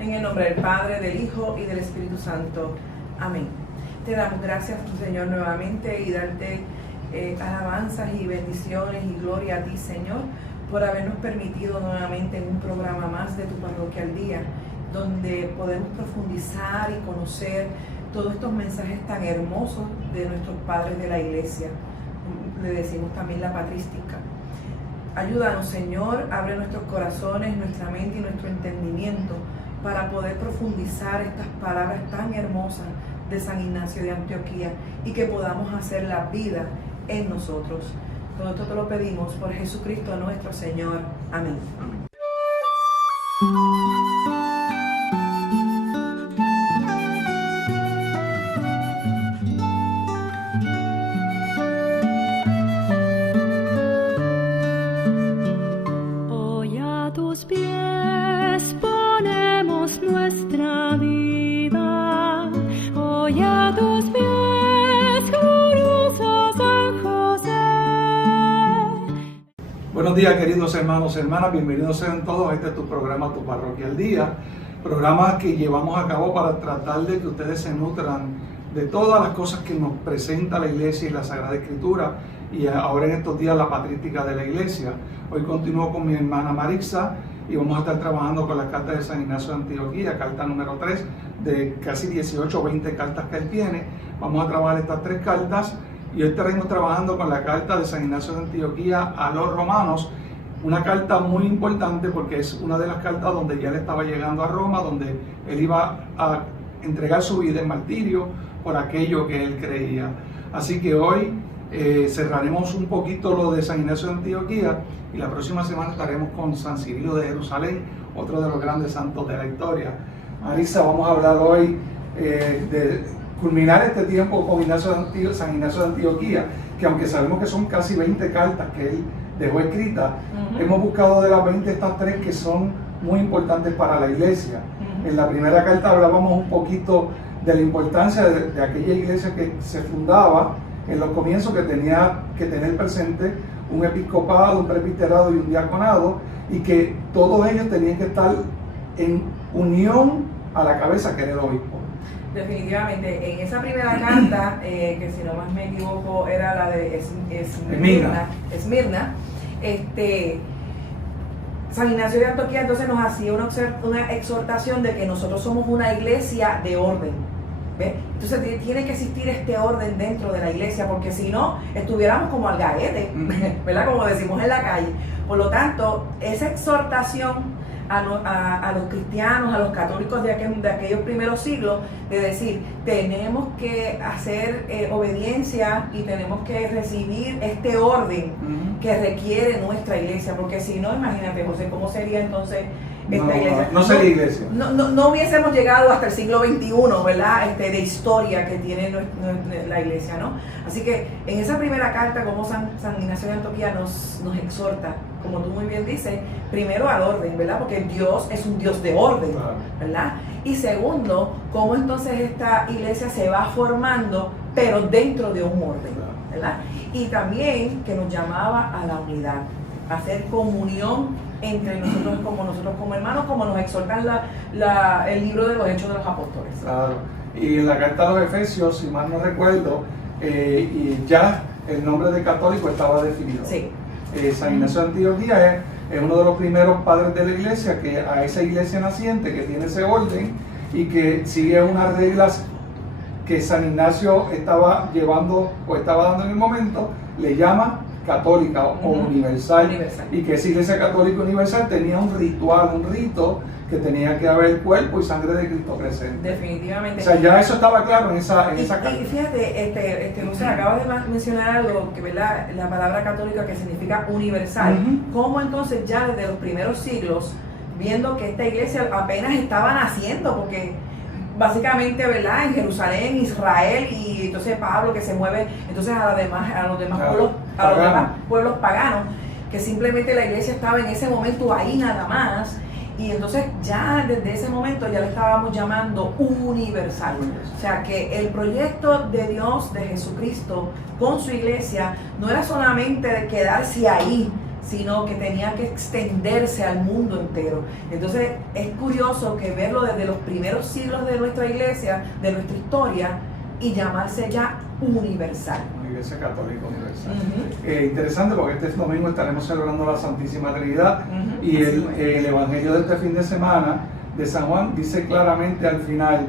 En el nombre del Padre, del Hijo y del Espíritu Santo. Amén. Te damos gracias, Señor, nuevamente y darte alabanzas y bendiciones y gloria a ti, Señor, por habernos permitido nuevamente en un programa más de tu Parroquia al Día, donde podemos profundizar y conocer todos estos mensajes tan hermosos de nuestros padres de la Iglesia. Le decimos también la patrística. Ayúdanos, Señor, abre nuestros corazones, nuestra mente y nuestro entendimiento para poder profundizar estas palabras tan hermosas de San Ignacio de Antioquía y que podamos hacer la vida en nosotros. Todo esto te lo pedimos por Jesucristo nuestro Señor. Amén. Hoy a tus pies ponemos nuestra vida. Hoy a tus pies, glorioso San José. Buenos días, queridos hermanos y hermanas, bienvenidos sean todos a este tu programa, Tu Parroquia al Día, programa que llevamos a cabo para tratar de que ustedes se nutran de todas las cosas que nos presenta la Iglesia y la Sagrada Escritura, y ahora en estos días la patrística de la Iglesia. Hoy continúo con mi hermana Marixa y vamos a estar trabajando con las cartas de San Ignacio de Antioquía, carta número 3, de casi 18 o 20 cartas que él tiene. Vamos a trabajar estas 3 cartas. Y hoy estaremos trabajando con la carta de San Ignacio de Antioquía a los romanos, una carta muy importante porque es una de las cartas donde ya él estaba llegando a Roma, donde él iba a entregar su vida en martirio por aquello que él creía. Así que hoy cerraremos un poquito lo de San Ignacio de Antioquía y la próxima semana estaremos con San Cirilo de Jerusalén, otro de los grandes santos de la historia. Marisa, vamos a hablar hoy de culminar este tiempo con San Ignacio de Antioquía, que aunque sabemos que son casi 20 cartas que él dejó escritas, hemos buscado de las 20 estas 3 que son muy importantes para la Iglesia. En la primera carta hablábamos un poquito de la importancia de aquella iglesia que se fundaba en los comienzos, que tenía que tener presente un episcopado, un presbiterado y un diaconado, y que todos ellos tenían que estar en unión a la cabeza, que era el obispo. Definitivamente, en esa primera carta, que si no más me equivoco era la de Esmirna, San Ignacio de Antioquía entonces nos hacía una exhortación de que nosotros somos una iglesia de orden. ¿Ve? Entonces tiene que existir este orden dentro de la iglesia, porque si no, estuviéramos como al gaete, ¿verdad? Como decimos en la calle. Por lo tanto, esa exhortación a los cristianos, a los católicos de aquellos primeros siglos, de decir, tenemos que hacer obediencia y tenemos que recibir este orden que requiere nuestra iglesia, porque si no, imagínate, José, ¿cómo sería entonces esta iglesia? No sería iglesia. No hubiésemos llegado hasta el siglo XXI, ¿verdad? De historia que tiene la iglesia, ¿no? Así que en esa primera carta, como San Ignacio de Antioquía nos exhorta, como tú muy bien dices, primero al orden, ¿verdad? Porque Dios es un Dios de orden, ¿verdad? Y segundo, cómo entonces esta iglesia se va formando, pero dentro de un orden, ¿verdad? Y también que nos llamaba a la unidad, a hacer comunión entre nosotros como hermanos, como nos exhortan el libro de los Hechos de los Apóstoles. Claro. Y en la carta a los Efesios, si mal no recuerdo, y ya el nombre de católico estaba definido. Sí. San Ignacio de Antioquía es uno de los primeros padres de la iglesia, que a esa iglesia naciente que tiene ese orden y que sigue unas reglas que San Ignacio estaba llevando o estaba dando en el momento, le llama católica o universal, y que esa iglesia católica universal tenía un ritual, un rito, que tenía que haber cuerpo y sangre de Cristo presente. Definitivamente. O sea, ya eso estaba claro en esa carta. Y fíjate, José, acabas de mencionar algo, que ¿verdad? La palabra católica, que significa universal. ¿Cómo entonces ya desde los primeros siglos, viendo que esta iglesia apenas estaba naciendo, porque básicamente, ¿verdad? En Jerusalén, Israel, y entonces Pablo que se mueve entonces a los demás pueblos paganos, que simplemente la iglesia estaba en ese momento ahí nada más, y entonces ya desde ese momento ya le estábamos llamando universal. O sea que el proyecto de Dios, de Jesucristo con su iglesia, no era solamente de quedarse ahí, sino que tenía que extenderse al mundo entero. Entonces es curioso que verlo desde los primeros siglos de nuestra iglesia, de nuestra historia, y llamarse ya universal. Una iglesia católica universal. Interesante, porque este domingo estaremos celebrando la Santísima Trinidad, y el Evangelio de este fin de semana de San Juan dice claramente al final,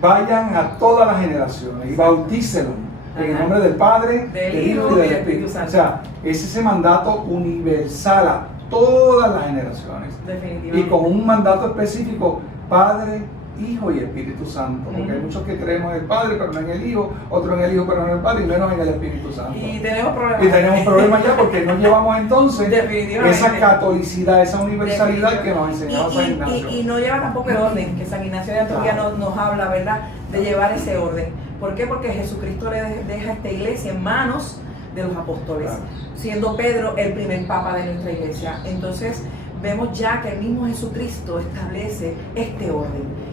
vayan a todas las generaciones y bautícenlos en el nombre del Padre, del Hijo y del Espíritu Santo. O sea, es ese mandato universal a todas las generaciones. Definitivamente. Y con un mandato específico, Padre, Hijo y Espíritu Santo, porque hay muchos que creemos en el Padre pero no en el Hijo, otros en el Hijo pero no en el Padre, y menos en el Espíritu Santo. Y tenemos problemas. Y tenemos problemas ya, porque no llevamos entonces esa catolicidad, esa universalidad que nos enseñaba San Ignacio. Y no lleva tampoco el orden, que San Ignacio de Antioquía nos habla, ¿verdad?, de llevar ese orden. ¿Por qué? Porque Jesucristo le deja esta iglesia en manos de los apóstoles, claro, siendo Pedro el primer papa de nuestra iglesia. Entonces vemos ya que el mismo Jesucristo establece este orden.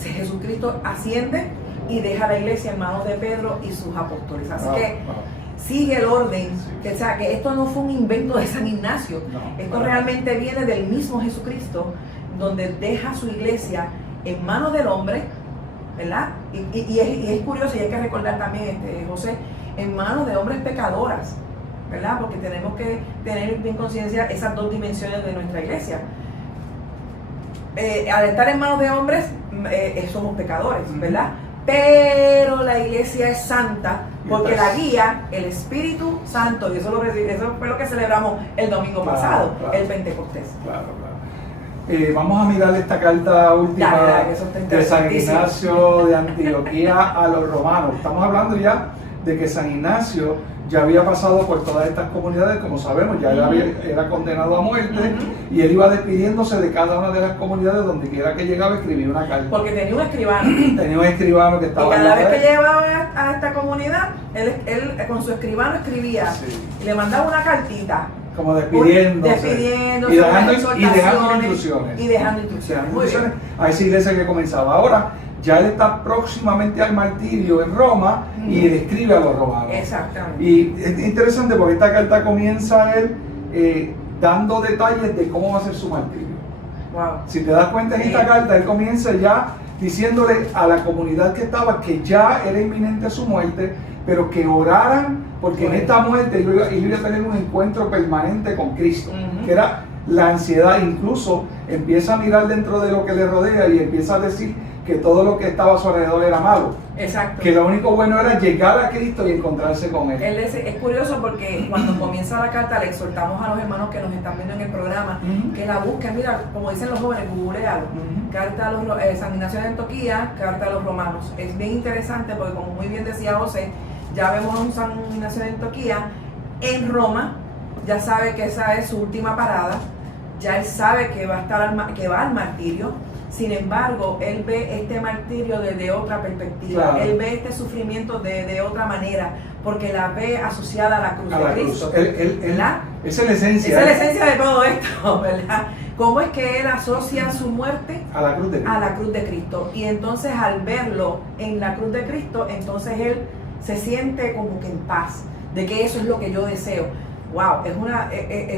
Jesucristo asciende y deja la iglesia en manos de Pedro y sus apóstoles. Así que sigue el orden. O sea, que esto no fue un invento de San Ignacio. Esto realmente viene del mismo Jesucristo, donde deja su iglesia en manos del hombre, ¿verdad? Y es curioso, y hay que recordar también, José, en manos de hombres pecadoras, ¿verdad? Porque tenemos que tener bien conciencia esas dos dimensiones de nuestra iglesia. Al estar en manos de hombres, somos pecadores, ¿verdad? Pero la iglesia es santa porque la guía el Espíritu Santo, y eso fue lo que celebramos el domingo pasado, el Pentecostés. Vamos a mirar esta carta última de San Ignacio de Antioquía a los romanos. Estamos hablando ya de que San Ignacio ya había pasado por todas estas comunidades, como sabemos, ya él era condenado a muerte, y él iba despidiéndose de cada una de las comunidades, donde quiera que llegaba escribía una carta. Porque tenía un escribano. Tenía un escribano que estaba... Y cada vez que llegaba a esta comunidad, él con su escribano escribía, y le mandaba una cartita. Como despidiéndose y dejando instrucciones. Y dejando instrucciones. A esa iglesia que comenzaba. Ahora, ya él está próximamente al martirio en Roma, y él escribe a los romanos. Exactamente. Y es interesante porque esta carta comienza él dando detalles de cómo va a ser su martirio. Wow. Si te das cuenta, en esta carta él comienza ya diciéndole a la comunidad que estaba que ya era inminente su muerte, pero que oraran, porque en esta muerte él iba a tener un encuentro permanente con Cristo, que era la ansiedad. Incluso empieza a mirar dentro de lo que le rodea y empieza a decir que todo lo que estaba a su alrededor era malo. Exacto. Que lo único bueno era llegar a Cristo y encontrarse con Él. Es curioso porque cuando comienza la carta le exhortamos a los hermanos que nos están viendo en el programa que la busquen. Mira, como dicen los jóvenes, googlealo. Carta a los San Ignacio de Antioquía, carta a los romanos. Es bien interesante porque, como muy bien decía José, ya vemos a un San Ignacio de Antioquía en Roma. Ya sabe que esa es su última parada. Ya él sabe que va al martirio. Sin embargo, él ve este martirio desde otra perspectiva. Claro. Él ve este sufrimiento de otra manera, porque la ve asociada a la cruz de Cristo. Esa es la esencia. Esa es la esencia de todo esto, ¿verdad? ¿Cómo es que él asocia su muerte a la cruz de Cristo? A la cruz de Cristo. Y entonces, al verlo en la cruz de Cristo, entonces él se siente como que en paz, de que eso es lo que yo deseo. Wow, es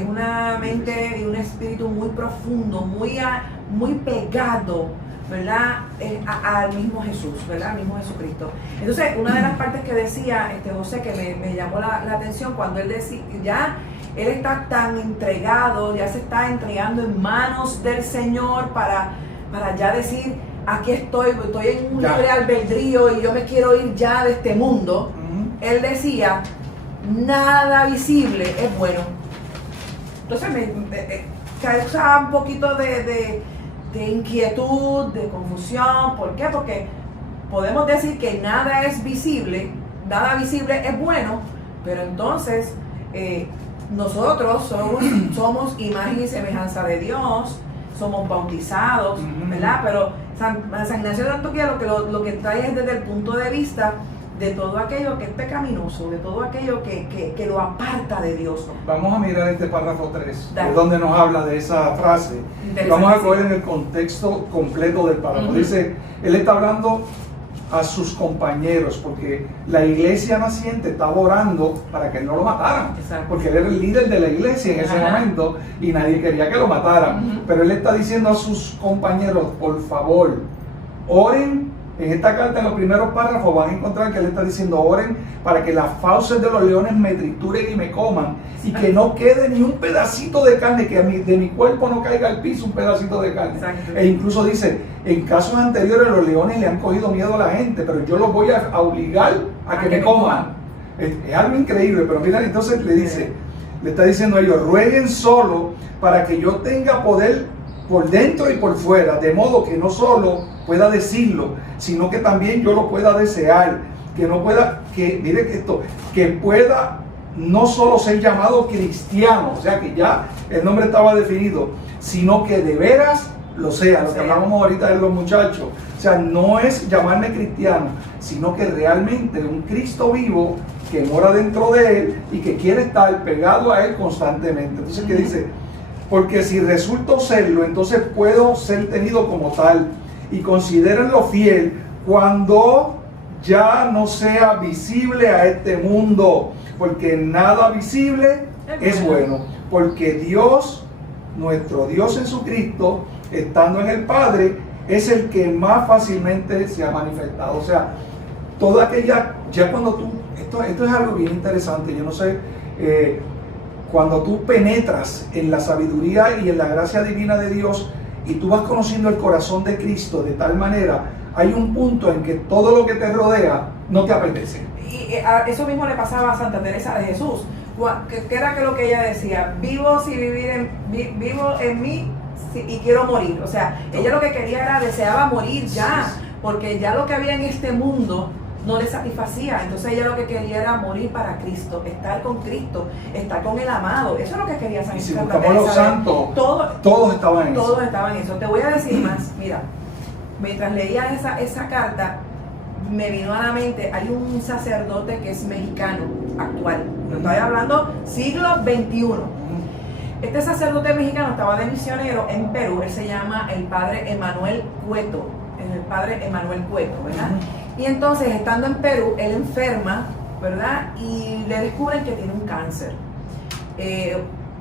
una mente y un espíritu muy profundo, muy pegado, ¿verdad? Al mismo Jesús, ¿verdad? Al mismo Jesucristo. Entonces, una de las partes que decía José, que me llamó la atención, cuando él decía, ya él está tan entregado, ya se está entregando en manos del Señor para ya decir, aquí estoy en un libre albedrío y yo me quiero ir ya de este mundo. Él decía, nada visible es bueno. Entonces me causa un poquito de inquietud, de confusión. ¿Por qué? Porque podemos decir que nada es visible, nada visible es bueno, pero entonces nosotros somos imagen y semejanza de Dios, somos bautizados, ¿verdad? Pero San Ignacio de Antioquía lo que trae es desde el punto de vista de todo aquello que es pecaminoso, de todo aquello que lo aparta de Dios. Vamos a mirar este párrafo 3, es donde nos habla de esa frase. Vamos a coger en el contexto completo del párrafo. Dice, él está hablando a sus compañeros, porque la iglesia naciente estaba orando para que él no lo mataran. Exacto. Porque él era el líder de la iglesia en ese momento y nadie quería que lo mataran. Pero él está diciendo a sus compañeros, por favor, oren. En esta carta, en los primeros párrafos, van a encontrar que él está diciendo: oren para que las fauces de los leones me trituren y me coman, y que no quede ni un pedacito de carne, que de mi cuerpo no caiga al piso un pedacito de carne. Exacto. E incluso dice, en casos anteriores los leones le han cogido miedo a la gente, pero yo los voy a obligar a que me coman. Es algo increíble, pero mira, entonces le dice, le está diciendo a ellos: rueguen solo para que yo tenga poder por dentro y por fuera, de modo que no solo pueda decirlo, sino que también yo lo pueda desear, que no pueda, que mire que esto, que pueda no solo ser llamado cristiano, o sea que ya el nombre estaba definido, sino que de veras lo sea, lo que hablábamos ahorita de los muchachos. O sea, no es llamarme cristiano, sino que realmente un Cristo vivo que mora dentro de él y que quiere estar pegado a él constantemente. Entonces, ¿qué dice? Porque si resulto serlo, entonces puedo ser tenido como tal, y considérenlo fiel cuando ya no sea visible a este mundo, porque nada visible es bueno, porque Dios, nuestro Dios Jesucristo, estando en el Padre, es el que más fácilmente se ha manifestado. O sea, toda aquella, ya cuando tú, esto es algo bien interesante, yo no sé, cuando tú penetras en la sabiduría y en la gracia divina de Dios, y tú vas conociendo el corazón de Cristo de tal manera, hay un punto en que todo lo que te rodea no te apetece. Y eso mismo le pasaba a Santa Teresa de Jesús, que era lo que ella decía: vivo en mí y quiero morir. O sea, ella lo que quería era, deseaba morir ya, porque ya lo que había en este mundo no le satisfacía. Entonces ella lo que quería era morir para Cristo, estar con Cristo, estar con el amado. Eso es lo que quería Santa Teresa. Si buscamos los santos, todos estaban en eso. Todos estaban en eso. Te voy a decir más. Mira, mientras leía esa carta, me vino a la mente, hay un sacerdote que es mexicano, actual. Lo estoy hablando siglo XXI. Este sacerdote mexicano estaba de misionero en Perú. Él se llama el padre Emanuel Cueto. El padre Emanuel Cueto, ¿verdad? Y entonces, estando en Perú, él enferma, ¿verdad? Y le descubren que tiene un cáncer.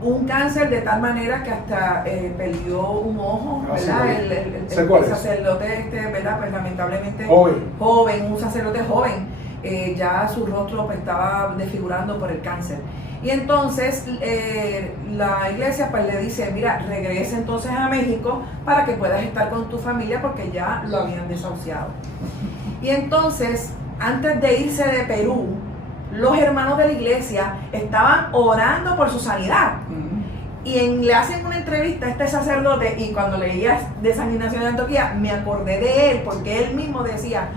Un cáncer de tal manera que hasta perdió un ojo, ¿verdad? El sacerdote, ¿verdad? Pues lamentablemente joven, un sacerdote joven, ya su rostro pues, estaba desfigurando por el cáncer. Y entonces la iglesia pues le dice: mira, regresa entonces a México para que puedas estar con tu familia, porque ya lo habían desahuciado. Y entonces, antes de irse de Perú, los hermanos de la iglesia estaban orando por su sanidad. Y le hacen una entrevista a este sacerdote, y cuando leía de San Ignacio de Antioquía, me acordé de él, porque él mismo decía: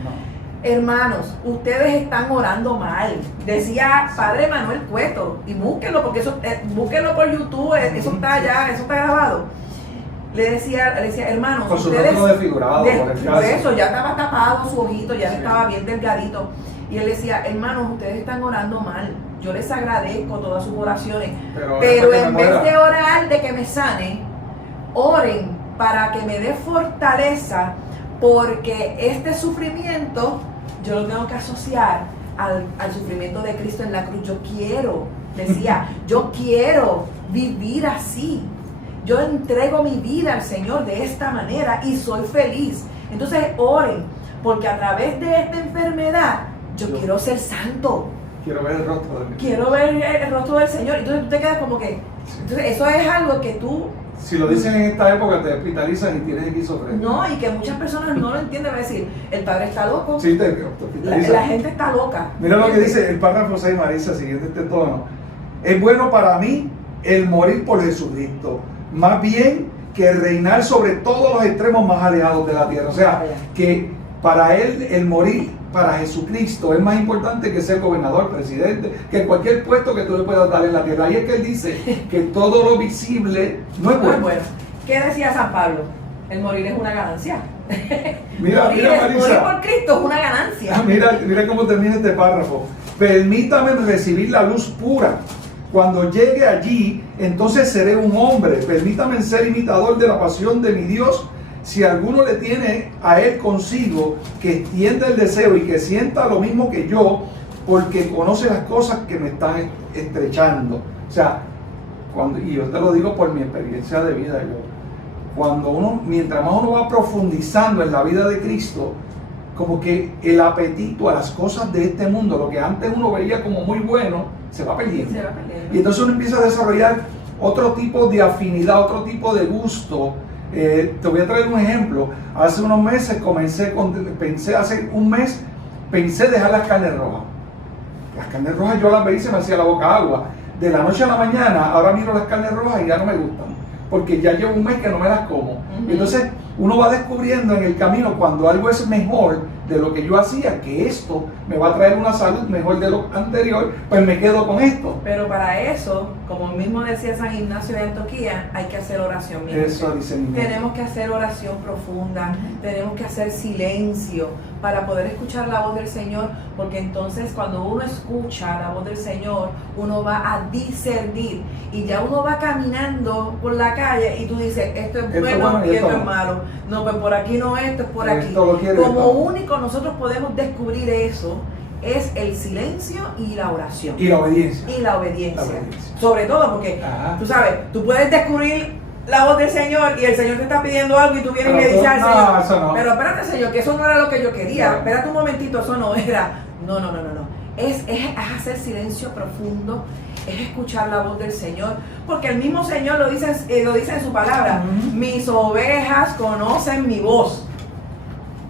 hermanos, ustedes están orando mal. Decía Padre Manuel Cueto, y búsquenlo, porque eso, búsquenlo por YouTube, eso está allá, eso está grabado. Le decía, hermanos, con su ustedes, rostro desfigurado por eso, ya estaba tapado su ojito, ya estaba bien delgadito. Y él decía: hermanos, ustedes están orando mal. Yo les agradezco todas sus oraciones, pero en vez de orar de que me sane, oren para que me dé fortaleza, porque este sufrimiento yo lo tengo que asociar al sufrimiento de Cristo en la cruz. Yo quiero vivir así. Yo entrego mi vida al Señor de esta manera y soy feliz. Entonces oren, porque a través de esta enfermedad yo quiero ser santo. Quiero ver el rostro de Dios. Quiero ver el rostro del Señor. Entonces tú te quedas como que... Entonces eso es algo que tú... Si lo dicen en esta época, te hospitalizan y tienes esquizofrenia. No, y que muchas personas no lo entienden. Va a decir: el padre está loco. Sí, te hospitalizan. La gente está loca. Mira lo que dice el párrafo 6, Marisa, siguiendo este tono. Es bueno para mí el morir por Jesucristo, más bien que reinar sobre todos los extremos más alejados de la tierra. O sea, que para él el morir para Jesucristo es más importante que ser gobernador, presidente, que cualquier puesto que tú le puedas dar en la tierra. Ahí es que él dice que todo lo visible no es bueno. ¿Qué decía San Pablo? El morir es una ganancia. Mira, Marisa, morir por Cristo es una ganancia. Mira cómo termina este párrafo. Permítame recibir la luz pura. Cuando llegue allí, entonces seré un hombre. Permítame ser imitador de la pasión de mi Dios, si alguno le tiene a él consigo, que extienda el deseo y que sienta lo mismo que yo, porque conoce las cosas que me están estrechando. O sea, y yo te lo digo por mi experiencia de vida, mientras más uno va profundizando en la vida de Cristo, como que el apetito a las cosas de este mundo, lo que antes uno veía como muy bueno, se va perdiendo. Y entonces uno empieza a desarrollar otro tipo de afinidad, otro tipo de gusto. Te voy a traer un ejemplo. Hace unos meses pensé dejar las carnes rojas. Las carnes rojas yo las veía y se me hacía la boca agua. De la noche a la mañana, ahora miro las carnes rojas y ya no me gustan, porque ya llevo un mes que no me las como. Entonces uno va descubriendo en el camino, cuando algo es mejor de lo que yo hacía, que esto me va a traer una salud mejor de lo anterior, pues me quedo con esto. Pero para eso, como mismo decía San Ignacio de Antioquía, hay que hacer oración. Eso dice mi mente. Tenemos que hacer oración profunda, tenemos que hacer silencio para poder escuchar la voz del Señor, porque entonces cuando uno escucha la voz del Señor, uno va a discernir, y ya uno va caminando por la calle y tú dices, esto es bueno y esto es malo. No, pues por aquí no, esto es por aquí. Como único nosotros podemos descubrir eso es el silencio y la oración. Y la obediencia. Y la obediencia. Sobre todo porque, tú sabes, tú puedes descubrir la voz del Señor y el Señor te está pidiendo algo y tú vienes y le dices al Señor, eso no. Pero espérate, Señor, que eso no era lo que yo quería. No. Espérate un momentito, eso no era. No. Es hacer silencio profundo, es escuchar la voz del Señor, porque el mismo Señor lo dice en su palabra. Mis ovejas conocen mi voz,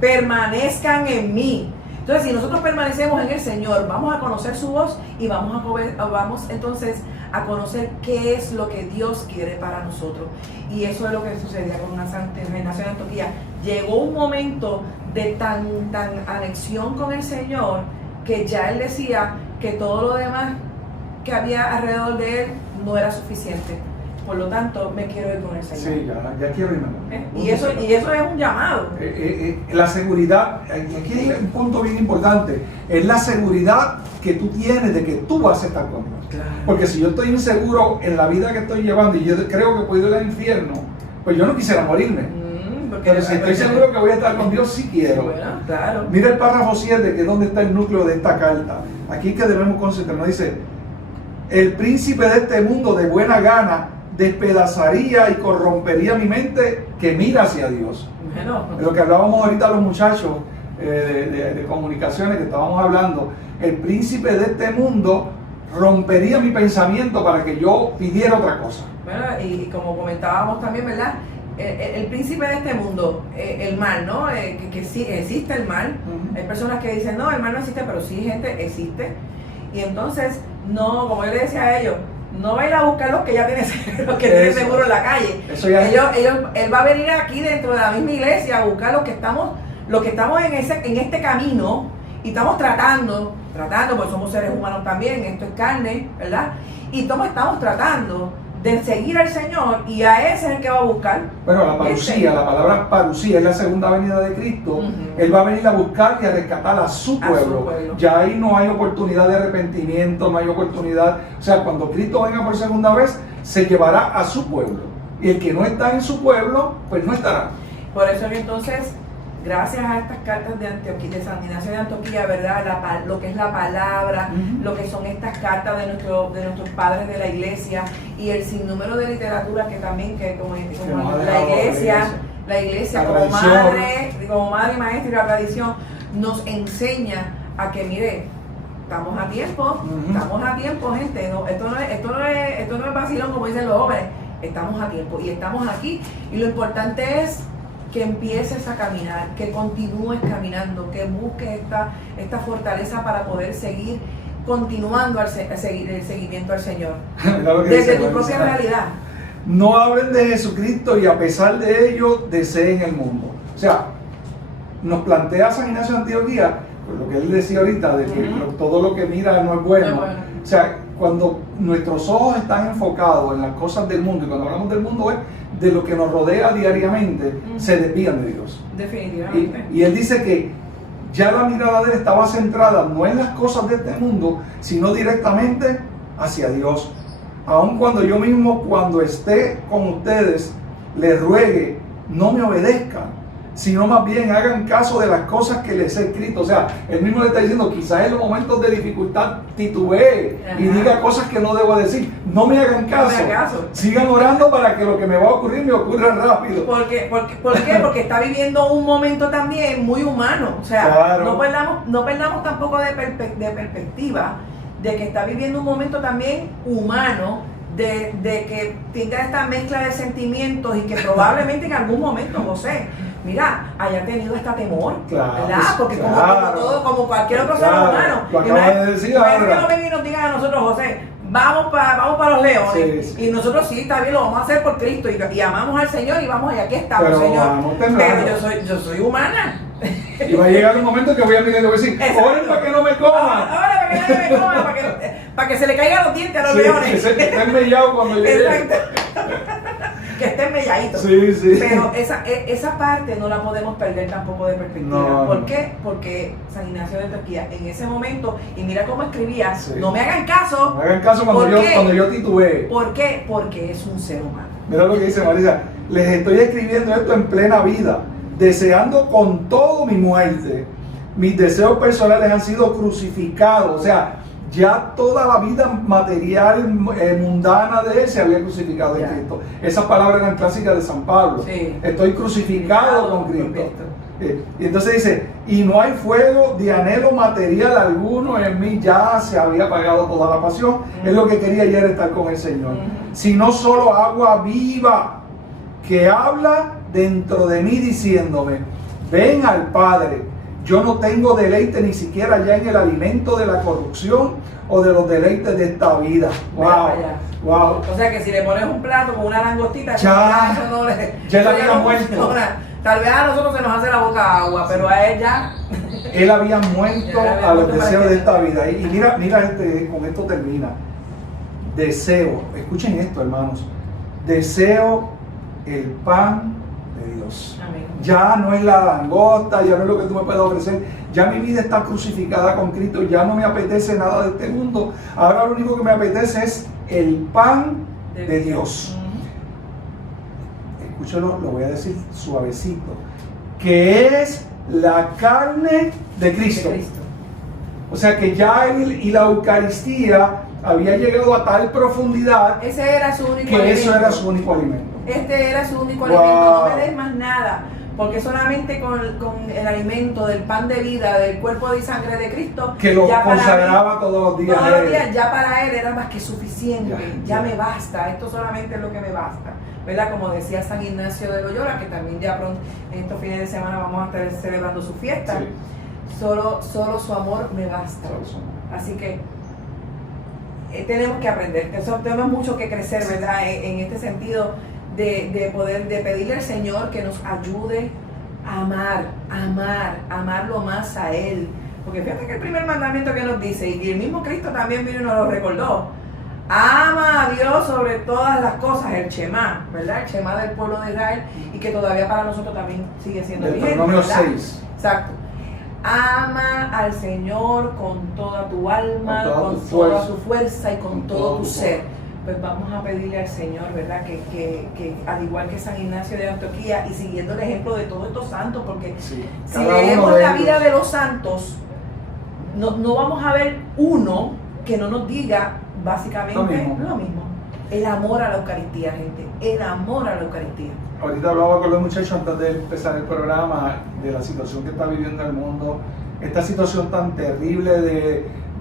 permanezcan en mí. Entonces, si nosotros permanecemos en el Señor, vamos a conocer su voz y vamos entonces a conocer qué es lo que Dios quiere para nosotros. Y eso es lo que sucedía con una Santa Ignacio de Antioquía. Llegó un momento de tan anexión con el Señor que ya él decía que todo lo demás que había alrededor de él no era suficiente. Por lo tanto, me quiero ir con el Señor. Sí, ya quiero irme. Y eso es un llamado. La seguridad, aquí hay un punto bien importante, es la seguridad que tú tienes de que tú vas a estar con Dios. Claro. Porque si yo estoy inseguro en la vida que estoy llevando y yo creo que puedo ir al infierno, pues yo no quisiera morirme. Pero si estoy seguro que voy a estar con Dios, sí quiero. Bueno, claro. Mira el párrafo 7, que es donde está el núcleo de esta carta. Aquí que debemos concentrarnos. Dice: el príncipe de este mundo de buena gana despedazaría y corrompería mi mente que mira hacia Dios. Bueno. Lo que hablábamos ahorita los muchachos de comunicaciones que estábamos hablando, el príncipe de este mundo rompería mi pensamiento para que yo pidiera otra cosa. Bueno, y como comentábamos también, ¿verdad? El príncipe de este mundo, el mal, ¿no? Que sí existe el mal. Hay personas que dicen, no, el mal no existe, pero sí, gente, existe. Y entonces, no, como yo le decía a ellos, no va a ir a buscar los que ya tienen seguro en la calle. Él va a venir aquí dentro de la misma iglesia a buscar los que estamos en este camino y estamos tratando, porque somos seres humanos también, esto es carne, ¿verdad? Y estamos tratando de seguir al Señor, y a ese es el que va a buscar. Bueno, la parucía, la palabra parucía es la segunda venida de Cristo. Él va a venir a buscar y a rescatar a su pueblo. Ya ahí no hay oportunidad de arrepentimiento, no hay oportunidad. O sea, cuando Cristo venga por segunda vez, se llevará a su pueblo. Y el que no está en su pueblo, pues no estará. Por eso que entonces, gracias a estas cartas de Antioquía, de San Ignacio de Antioquía, ¿verdad? lo que es la palabra, lo que son estas cartas de nuestros padres de la iglesia, y el sinnúmero de literatura que también, como la iglesia como madre y maestra, y la tradición nos enseña a que, mire, estamos a tiempo, gente. No, esto no es vacilón, como dicen los jóvenes. Estamos a tiempo y estamos aquí, y lo importante es que empieces a caminar, que continúes caminando, que busques esta fortaleza para poder seguir continuando el seguimiento al Señor. Desde tu propia realidad. No hablen de Jesucristo y a pesar de ello deseen el mundo. O sea, nos plantea San Ignacio de Antioquía, pues lo que él decía ahorita, de que todo lo que mira no es bueno. O sea, cuando nuestros ojos están enfocados en las cosas del mundo, y cuando hablamos del mundo es de lo que nos rodea diariamente, se desvían de Dios. Definitivamente. Y él dice que ya la mirada de él estaba centrada no en las cosas de este mundo, sino directamente hacia Dios. Aun cuando yo mismo, cuando esté con ustedes, les ruegue no me obedezcan, sino más bien hagan caso de las cosas que les he escrito. O sea, él mismo le está diciendo, quizás en los momentos de dificultad titubee y diga cosas que no debo decir. No me hagan caso. Sigan orando para que lo que me va a ocurrir me ocurra rápido. ¿Por qué? Porque está viviendo un momento también muy humano. O sea, claro. no perdamos tampoco de perspectiva de que está viviendo un momento también humano, de que tenga esta mezcla de sentimientos y que probablemente en algún momento, José, mira, haya tenido hasta temor, claro, ¿verdad? Porque como cualquier otro ser humano. Lo acabas de decir ahora. Que no vengan y nos digan a nosotros, José, vamos para los leones. Sí. Y nosotros sí, está bien, lo vamos a hacer por Cristo y amamos al Señor y vamos allá, aquí estamos, pero Señor. Pero yo soy humana. Y va a llegar un momento que voy a mirar y voy a decir, oren para que no me coman. Ahora para que nadie me coma, para que se le caigan los dientes a los leones. Que estén mellados cuando llegue. Que estén melladitos. Sí. Pero esa parte no la podemos perder tampoco de perspectiva. No. ¿Por qué? Porque San Ignacio de Antioquía en ese momento, y mira cómo escribía, no me hagan caso. No me hagan caso cuando yo titubeé. ¿Por qué? Porque es un ser humano. Mira lo que dice Marisa, les estoy escribiendo esto en plena vida, deseando con todo mi muerte. Mis deseos personales han sido crucificados. O sea, ya toda la vida material, mundana de él se había crucificado en Cristo. Esas palabras eran clásicas de San Pablo. Sí. Estoy crucificado con Cristo. Y entonces dice, y no hay fuego de anhelo material alguno en mí, ya se había apagado toda la pasión. Es lo que quería ayer, estar con el Señor. Sino solo agua viva que habla dentro de mí diciéndome, ven al Padre. Yo no tengo deleite ni siquiera ya en el alimento de la corrupción o de los deleites de esta vida. Wow. O sea que si le pones un plato con una langostita, ya él había muerto. Tal vez a nosotros se nos hace la boca agua, pero a él ya. Él había muerto a los deseos de esta vida. Y mira, con esto termina. Deseo, escuchen esto, hermanos. Deseo el pan de Dios. Amén. Ya no es la langosta, ya no es lo que tú me puedes ofrecer. Ya mi vida está crucificada con Cristo. Ya no me apetece nada de este mundo. Ahora lo único que me apetece es el pan de Dios. Escúchalo, lo voy a decir suavecito. Que es la carne de Cristo. O sea que ya él y la Eucaristía había llegado a tal profundidad. Ese era su único alimento. Eso era su único alimento. Este era su único alimento. No me des más nada. Porque solamente con el alimento del pan de vida, del cuerpo y sangre de Cristo, que lo consagraba todos los días. Todos los días, ya para él era más que suficiente. Ya me basta. Esto solamente es lo que me basta. ¿Verdad? Como decía San Ignacio de Loyola, que también ya pronto, en estos fines de semana vamos a estar celebrando su fiesta. Sí. Solo su amor me basta. Así que tenemos que aprender. Tenemos mucho que crecer, ¿verdad? En este sentido de poder, de pedirle al Señor que nos ayude a amarlo más a Él. Porque fíjate que el primer mandamiento que nos dice, y el mismo Cristo también vino y nos lo recordó, ama a Dios sobre todas las cosas, el Shema, ¿verdad? El Shema del pueblo de Israel, y que todavía para nosotros también sigue siendo vigente. Deuteronomio 6. Exacto. Ama al Señor con toda tu alma, con toda tu fuerza y con todo tu ser. Pues vamos a pedirle al Señor, ¿verdad? Que al igual que San Ignacio de Antioquía, y siguiendo el ejemplo de todos estos santos, porque si leemos la vida de los santos, no vamos a ver uno que no nos diga básicamente lo mismo. El amor a la Eucaristía, gente. El amor a la Eucaristía. Ahorita hablaba con los muchachos antes de empezar el programa de la situación que está viviendo el mundo, esta situación tan terrible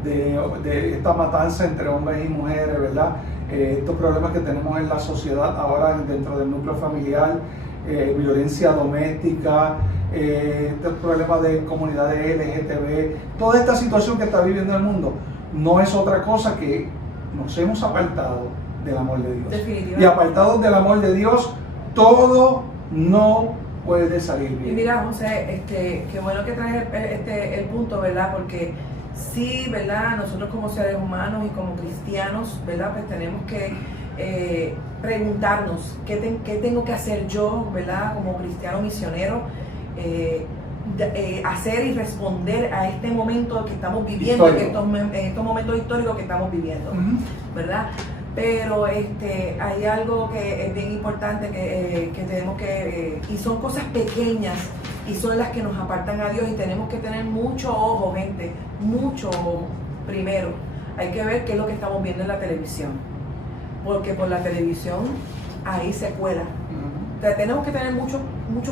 de esta matanza entre hombres y mujeres, ¿verdad? Estos problemas que tenemos en la sociedad ahora dentro del núcleo familiar, violencia doméstica, estos problemas de comunidades LGTB, toda esta situación que está viviendo el mundo no es otra cosa que nos hemos apartado del amor de Dios. Y apartados del amor de Dios, todo no puede salir bien. Y mira, José, qué bueno que traes el punto, ¿verdad? Porque sí, ¿verdad? Nosotros como seres humanos y como cristianos, ¿verdad? Pues tenemos que preguntarnos qué tengo que hacer yo, ¿verdad? Como cristiano misionero, hacer y responder a este momento que estamos viviendo, en estos momentos históricos que estamos viviendo, ¿verdad? Pero hay algo que es bien importante que tenemos que, y son cosas pequeñas, y son las que nos apartan a Dios, y tenemos que tener mucho ojo, gente, mucho ojo. Primero, hay que ver qué es lo que estamos viendo en la televisión, porque por la televisión ahí se cuela. Entonces, tenemos que tener mucho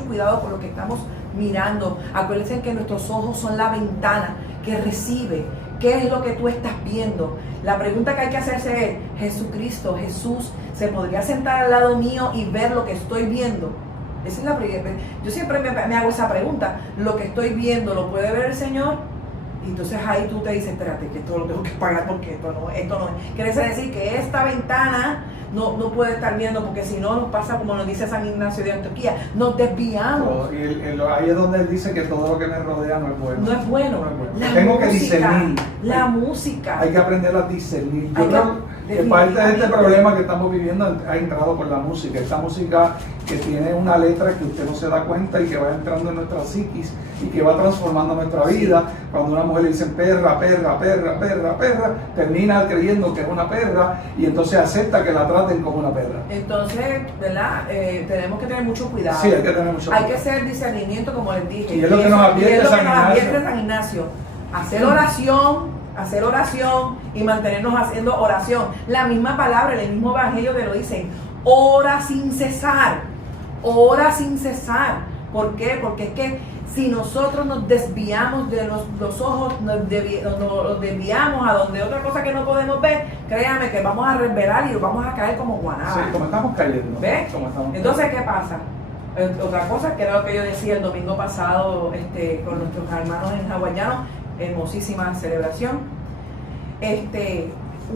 cuidado con lo que estamos mirando. Acuérdense que nuestros ojos son la ventana que recibe. ¿Qué es lo que tú estás viendo? La pregunta que hay que hacerse es, Jesucristo, Jesús, ¿se podría sentar al lado mío y ver lo que estoy viendo? Esa es la pregunta. Yo siempre me hago esa pregunta. ¿Lo que estoy viendo lo puede ver el Señor? Y entonces ahí tú te dices, espérate, que esto lo tengo que pagar porque esto no es. Quiere decir que esta ventana no puede estar viendo, porque si no nos pasa como nos dice San Ignacio de Antioquía, nos desviamos. Ahí es donde él dice que todo lo que me rodea no es bueno. No es bueno. Tengo que discernir. La música. Hay que aprender a discernir. Yo creo que parte de este problema que estamos viviendo ha entrado por la música. Esta música que tiene una letra que usted no se da cuenta y que va entrando en nuestra psiquis y que va transformando nuestra vida. Cuando a una mujer le dicen perra, termina creyendo que es una perra y entonces acepta que la traten como una perra. Entonces, ¿verdad? Tenemos que tener mucho cuidado. Sí, hay que tener mucho cuidado. Hay que hacer discernimiento, como les dije. Y es lo que nos advierte San Ignacio. Hacer oración y mantenernos haciendo oración. La misma palabra, el mismo evangelio te lo dicen. Ora sin cesar. Ora sin cesar. ¿Por qué? Porque es que si nosotros nos desviamos de los ojos, nos desviamos a donde otra cosa que no podemos ver, créame que vamos a resbalar y vamos a caer como guanabas. Sí, como estamos cayendo. ¿Ves? Entonces, ¿qué pasa? Otra cosa, que era lo que yo decía el domingo pasado con nuestros hermanos en hawaianos, hermosísima celebración.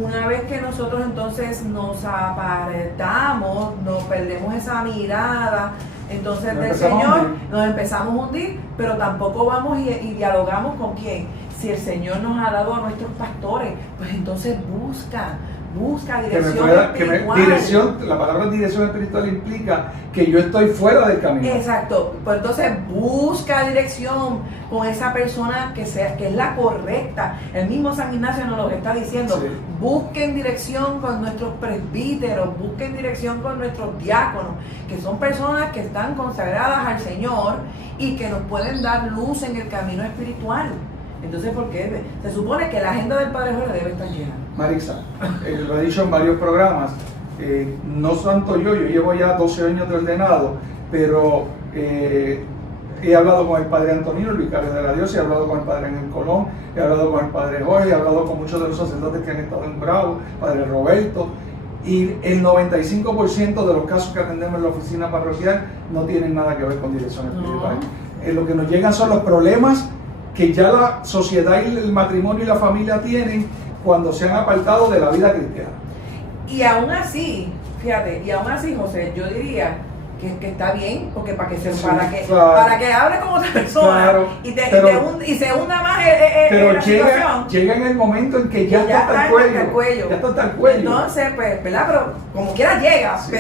Una vez que nosotros entonces nos apartamos, nos perdemos esa mirada, entonces del Señor, nos empezamos a hundir, pero tampoco vamos y dialogamos con quién. Si el Señor nos ha dado a nuestros pastores, pues entonces busca dirección espiritual. La palabra dirección espiritual implica que yo estoy fuera del camino. Exacto, pues entonces busca dirección con esa persona que es la correcta. El mismo San Ignacio nos lo está diciendo. Sí. Busquen dirección con nuestros presbíteros, busquen dirección con nuestros diáconos, que son personas que están consagradas al Señor y que nos pueden dar luz en el camino espiritual. Entonces, ¿por qué? Se supone que la agenda del Padre Jorge debe estar llena. Marisa, lo he dicho en varios programas, no tanto yo llevo ya 12 años de ordenado, pero he hablado con el Padre Antonino, el vicario de la diócesis, he hablado con el Padre Ángel Colón, he hablado con el Padre Jorge, he hablado con muchos de los sacerdotes que han estado en Bravo, Padre Roberto, y el 95% de los casos que atendemos en la oficina parroquial no tienen nada que ver con dirección espiritual. Lo que nos llegan son los problemas que ya la sociedad y el matrimonio y la familia tienen cuando se han apartado de la vida cristiana. Y aún así, fíjate, José, yo diría que está bien, porque para que hable con otra persona, claro, y se hunda más pero la situación. Llega en el momento en que ya está hasta el cuello. Ya está hasta el cuello. Entonces, pues, ¿verdad? Pero como quiera llega, sí.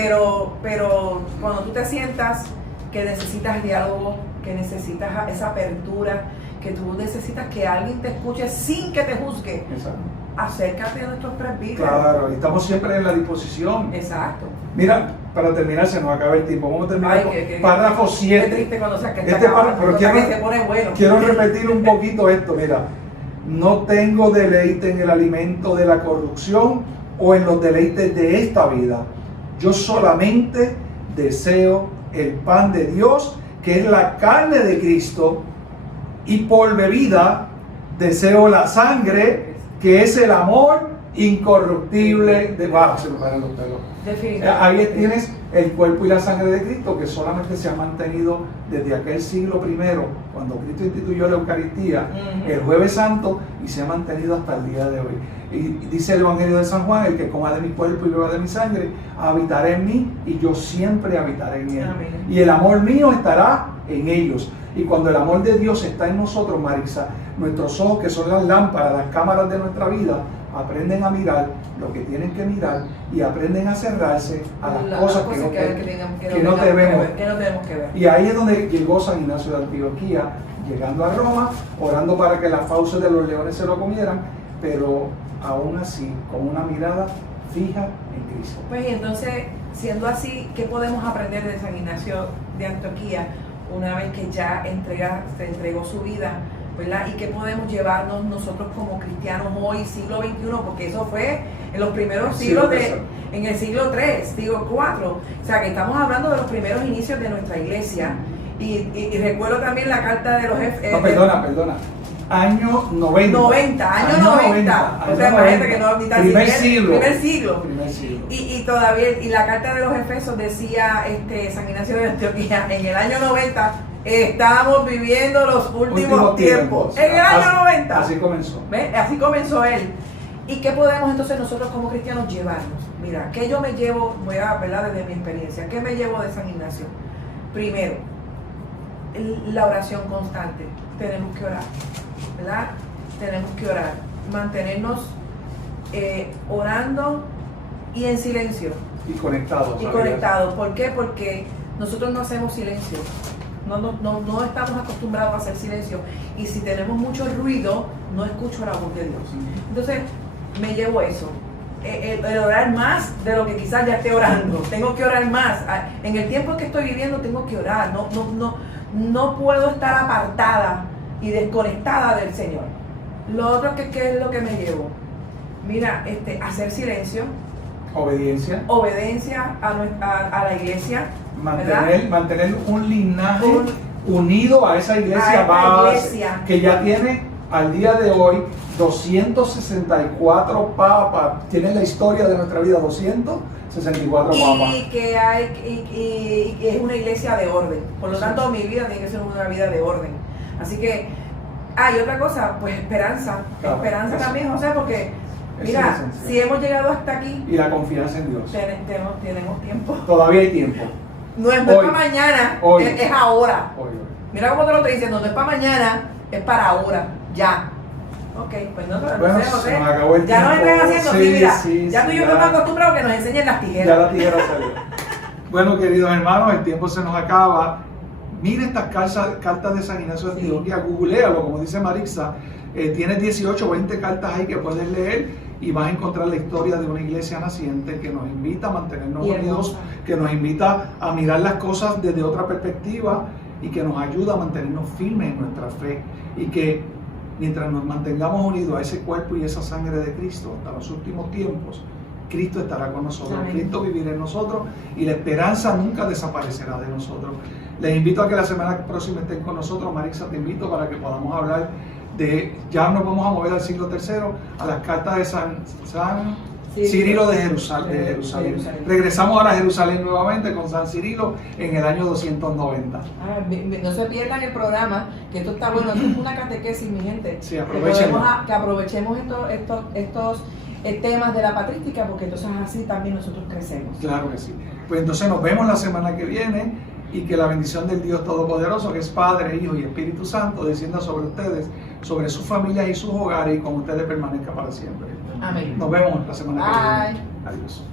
pero cuando tú te sientas que necesitas diálogo, que necesitas esa apertura, que tú necesitas que alguien te escuche sin que te juzgue. Exacto. Acércate a nuestros presbíteros. Claro, y estamos siempre en la disposición. Exacto. Mira, para terminar, se nos acaba el tiempo. Vamos a terminar con párrafo 7. Qué triste cuando se pone bueno. Quiero repetir un poquito esto. Mira, no tengo deleite en el alimento de la corrupción o en los deleites de esta vida. Yo solamente deseo el pan de Dios, que es la carne de Cristo, y por bebida deseo la sangre, que es el amor incorruptible de se me paran los pelos. Ahí tienes el cuerpo y la sangre de Cristo, que solamente se ha mantenido desde aquel siglo primero, cuando Cristo instituyó la Eucaristía, el Jueves Santo, y se ha mantenido hasta el día de hoy. Y dice el Evangelio de San Juan: el que coma de mi cuerpo y beba de mi sangre habitará en mí, y yo siempre habitaré en él. Amén. Y el amor mío estará en ellos. Y cuando el amor de Dios está en nosotros, Marisa, nuestros ojos, que son las lámparas, las cámaras de nuestra vida, aprenden a mirar lo que tienen que mirar y aprenden a cerrarse a las cosas que no debemos que ver. Y ahí es donde llegó San Ignacio de Antioquía, llegando a Roma, orando para que las fauces de los leones se lo comieran, pero aún así, con una mirada fija en Cristo. Pues y entonces, siendo así, ¿qué podemos aprender de San Ignacio de Antioquía una vez que ya se entregó su vida, ¿verdad? ¿Y qué podemos llevarnos nosotros como cristianos hoy, siglo XXI? Porque eso fue en los primeros siglos en el siglo III, siglo IV. O sea, que estamos hablando de los primeros inicios de nuestra iglesia. Y recuerdo también la carta de los jefes. No, perdona. Año 90. Año 90. O sea, imagínate que no ni tan primer siquiera, siglo. Y todavía, y la carta de los Efesios decía San Ignacio de Antioquía, en el año 90 estamos viviendo los últimos tiempos. En el año 90. Así comenzó. ¿Ves? Así comenzó él. ¿Y qué podemos entonces nosotros como cristianos llevarnos? Mira, ¿qué yo me llevo, voy a hablar desde mi experiencia, qué me llevo de San Ignacio? Primero, la oración constante. Tenemos que orar, ¿verdad? Tenemos que orar, mantenernos orando y en silencio. Y conectados. ¿Por qué? Porque nosotros no hacemos silencio. No estamos acostumbrados a hacer silencio. Y si tenemos mucho ruido, no escucho la voz de Dios. Entonces, me llevo eso. El orar más de lo que quizás ya esté orando. Tengo que orar más. En el tiempo que estoy viviendo, tengo que orar. No puedo estar apartada y desconectada del Señor. Lo otro ¿qué es lo que me llevo? Mira, hacer silencio. Obediencia a la iglesia. Mantener un linaje unido a esa iglesia base que ya tiene al día de hoy 264 papas. Tiene la historia de nuestra vida 264 papas. Y que es una iglesia de orden. Por lo tanto, mi vida tiene que ser una vida de orden. Así que, y otra cosa, pues esperanza. Claro, esperanza eso. También, José, porque mira, si hemos llegado hasta aquí. Y la confianza en Dios. Tenemos tiempo. Todavía hay tiempo. No es para mañana, es ahora. Hoy. Mira cómo te lo estoy diciendo, no es para mañana, es para ahora, ya. Ok, pues no sé, José. Se nos acabó el ya tiempo. nos están haciendo así, mira. Ya tú y yo ya. estamos acostumbrados a que nos enseñen las tijeras. Ya la tijera salió. Bueno, queridos hermanos, el tiempo se nos acaba. Mire estas cartas de San Ignacio de Antioquía, googlealo, como dice Marixa. Tienes 18 o 20 cartas ahí que puedes leer y vas a encontrar la historia de una iglesia naciente que nos invita a mantenernos unidos, que nos invita a mirar las cosas desde otra perspectiva y que nos ayuda a mantenernos firmes en nuestra fe, y que mientras nos mantengamos unidos a ese cuerpo y esa sangre de Cristo hasta los últimos tiempos, Cristo estará con nosotros. Amén. Cristo vivirá en nosotros y la esperanza nunca desaparecerá de nosotros. Les invito a que la semana próxima estén con nosotros. Marixa, te invito para que podamos hablar ya nos vamos a mover al siglo III, a las cartas de San Cirilo de Jerusalén. Regresamos ahora a Jerusalén nuevamente con San Cirilo en el año 290. No se pierdan el programa, que esto está bueno, esto es una catequesis, mi gente. Sí, aprovechemos. Que aprovechemos estos temas de la patrística, porque entonces así también nosotros crecemos. Claro que sí. Pues entonces nos vemos la semana que viene, y que la bendición del Dios Todopoderoso, que es Padre, Hijo y Espíritu Santo, descienda sobre ustedes, sobre sus familias y sus hogares, y con ustedes permanezca para siempre. Amén. Nos vemos la semana que viene. Adiós.